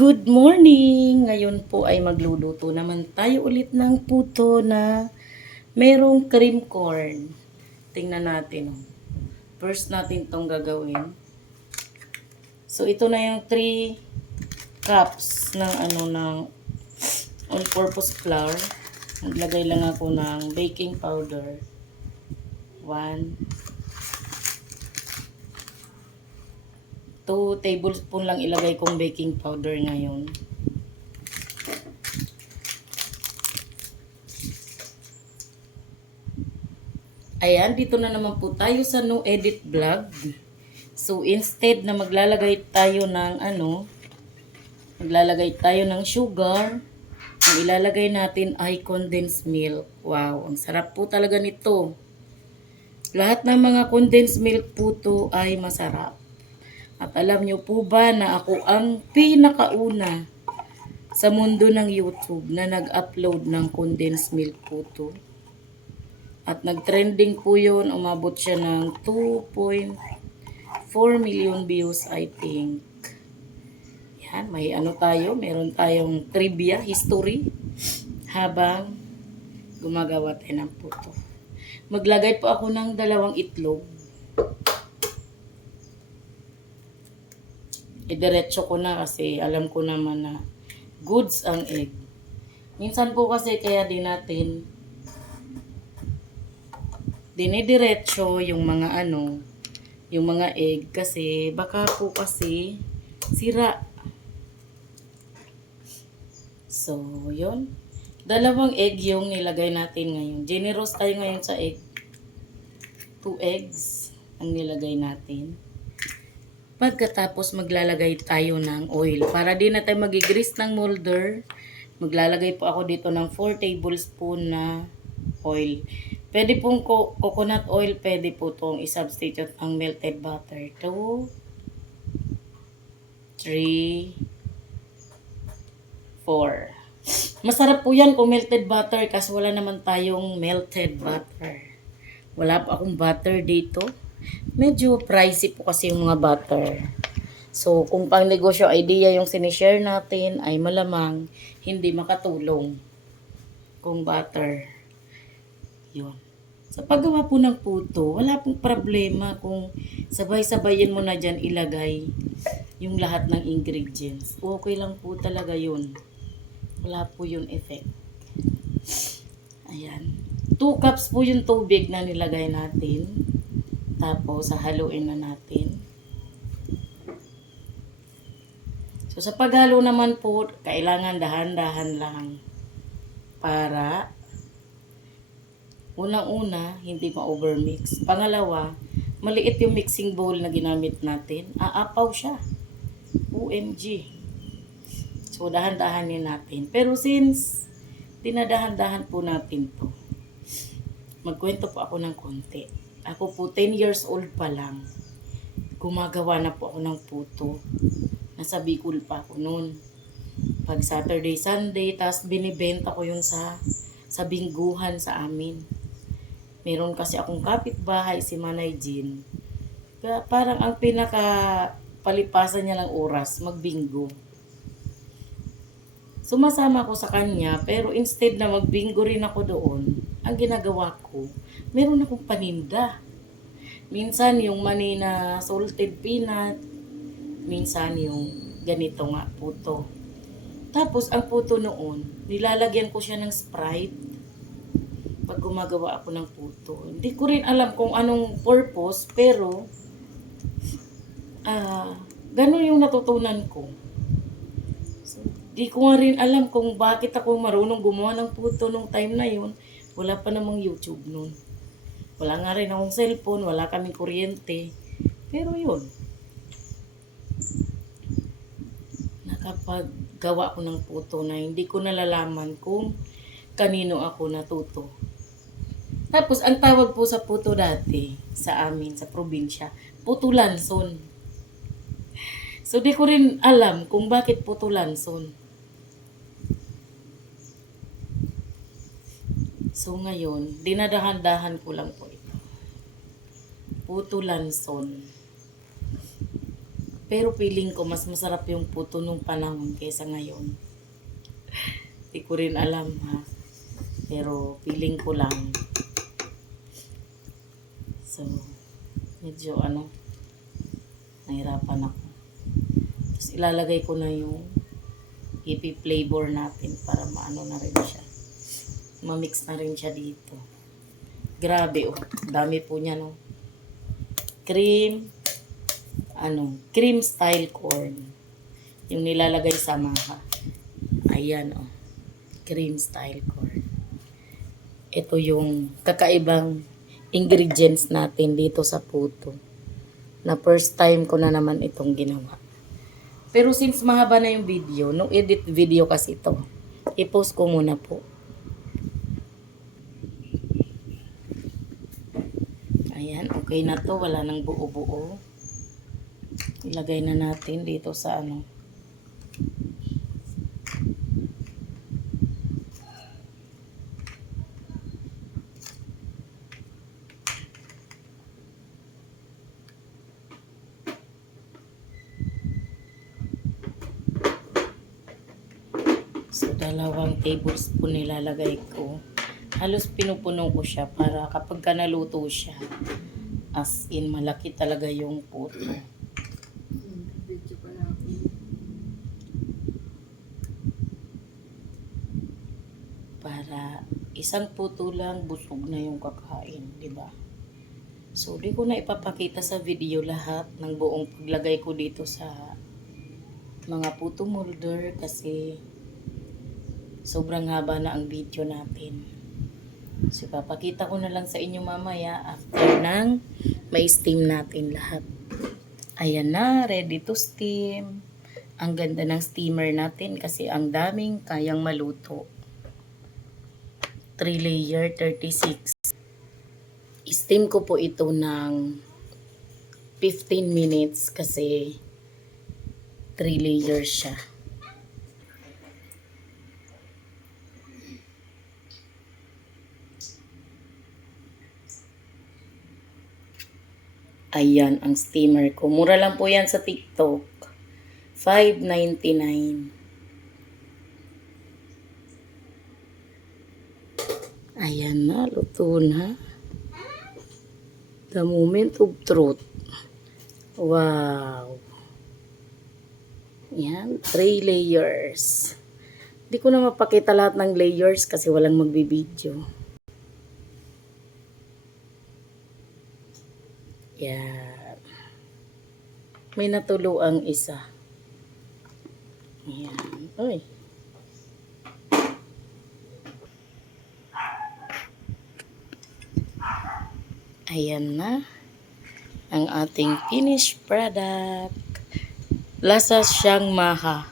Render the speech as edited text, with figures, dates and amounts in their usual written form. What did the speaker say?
Good morning! Ngayon po ay magluluto naman tayo ulit ng puto na merong cream corn. Tingnan natin. Oh. First natin tong gagawin. So ito na yung 3 cups ng ng all-purpose flour. Naglagay lang ako ng baking powder. 1 2 tablespoon lang ilagay kong baking powder ngayon. Ayan, dito na naman po tayo sa no edit vlog. So instead na maglalagay tayo ng sugar, ang ilalagay natin ay condensed milk. Wow, ang sarap po talaga nito. Lahat ng mga condensed milk po to ay masarap. At alam nyo po ba na ako ang pinakauna sa mundo ng YouTube na nag-upload ng condensed milk po to. At nag-trending po yun, umabot siya ng 2.4 million views I think. Yan, may meron tayong trivia, history, habang gumagawa tayo ng puto. Maglagay po ako ng 2 itlog. Idiretso ko na kasi alam ko naman na goods ang egg. Minsan po kasi kaya din natin dinidiretso yung mga egg kasi baka po kasi sira. So, yun. 2 egg yung nilagay natin ngayon. Generous tayo ngayon sa egg. 2 eggs ang nilagay natin. Pagkatapos maglalagay tayo ng oil. Para di na tayo magigrease ng molder, maglalagay po ako dito ng 4 tablespoon na oil. Pwede pong coconut oil, pwede po itong i-substitute ang melted butter. 2, 3, 4. Masarap po yan kung melted butter kasi wala naman tayong melted butter. Wala pa akong butter dito. Medyo pricey po kasi yung mga butter. So, kung pang negosyo idea yung sinishare natin, ay malamang hindi makatulong kung butter. Yun. Sa paggawa po ng puto, wala pong problema kung sabay-sabayin mo na dyan ilagay yung lahat ng ingredients. Okay lang po talaga yun. Wala po yun effect. Ayan. 2 cups po yung tubig na nilagay natin. Tapos, haluin na natin. So, sa paghalo naman po, kailangan dahan-dahan lang. Para, unang-una, hindi ma-overmix. Pangalawa, maliit yung mixing bowl na ginamit natin. Aapaw siya. OMG. So, dahan-dahanin natin. Pero since, dinadahan-dahan po natin to, magkwento po ako ng konti. Ako po 10 years old pa lang. Gumagawa na po ako ng puto. Nasa Bicol pa ako noon. Pag Saturday, Sunday, tas binibenta ko yun sa bingguhan sa amin. Meron kasi akong kapitbahay, si Manay Jean. Kaya parang ang pinaka palipasan niya ng oras, magbinggo. Sumasama ko sa kanya, pero instead na magbinggo rin ako doon, ang ginagawa ko, meron akong paninda. Minsan yung mani na salted peanut, minsan yung ganito nga puto. Tapos ang puto noon, nilalagyan ko siya ng Sprite pag gumagawa ako ng puto. Hindi ko rin alam kung anong purpose, pero ganun yung natutunan ko. So, di ko nga rin alam kung bakit ako marunong gumawa ng puto nung time na yun. Wala pa namang YouTube noon. Wala nga rin akong cellphone, wala kaming kuryente. Pero yun, nakapaggawa ko ng puto na hindi ko nalalaman kung kanino ako natuto. Tapos, ang tawag po sa puto dati, sa amin, sa probinsya, puto lanson. So, di ko rin alam kung bakit puto lanson. So, ngayon, dinadahan-dahan ko lang po ito. Puto lanson. Pero feeling ko mas masarap yung puto nung panahon kaysa ngayon. Di ko rin alam ha. Pero feeling ko lang. So, medyo nahirapan ako. Tapos ilalagay ko na yung ipi-flavor natin para maano na rin siya. Ma-mix na rin siya dito. Grabe oh. Dami po niya no. Cream style corn. Yung nilalagay sa maha. Ayan oh. Cream style corn. Ito yung kakaibang ingredients natin dito sa puto. Na first time ko na naman itong ginawa. Pero since mahaba na yung video, no edit video kasi ito. I-post ko muna po. Ayan, okay na to. Wala nang buo-buo. Ilagay na natin dito sa So, 2 tablespoon nilalagay ko. Halos pinupuno ko siya para kapag naluto siya, as in malaki talaga yung puto. Para isang puto lang, busog na yung kakain, di ba? So, di ko na ipapakita sa video lahat ng buong paglagay ko dito sa mga puto molder kasi sobrang haba na ang video natin. So, ipapakita ko na lang sa inyo mamaya after nang may steam natin lahat. Ayan na, ready to steam. Ang ganda ng steamer natin kasi ang daming kayang maluto. 3 layer, 36. Steam ko po ito ng 15 minutes kasi 3 layers siya. Ayan ang steamer ko. Mura lang po yan sa TikTok. $5.99. Ayan na, luto na. The moment of truth. Wow. Yan, 3 layers. Hindi ko na mapakita lahat ng layers kasi walang magbibideo. Yan. May natulo ang isa. Yan. Uy. Ayan na ang ating finished product. Lasa siyang maha.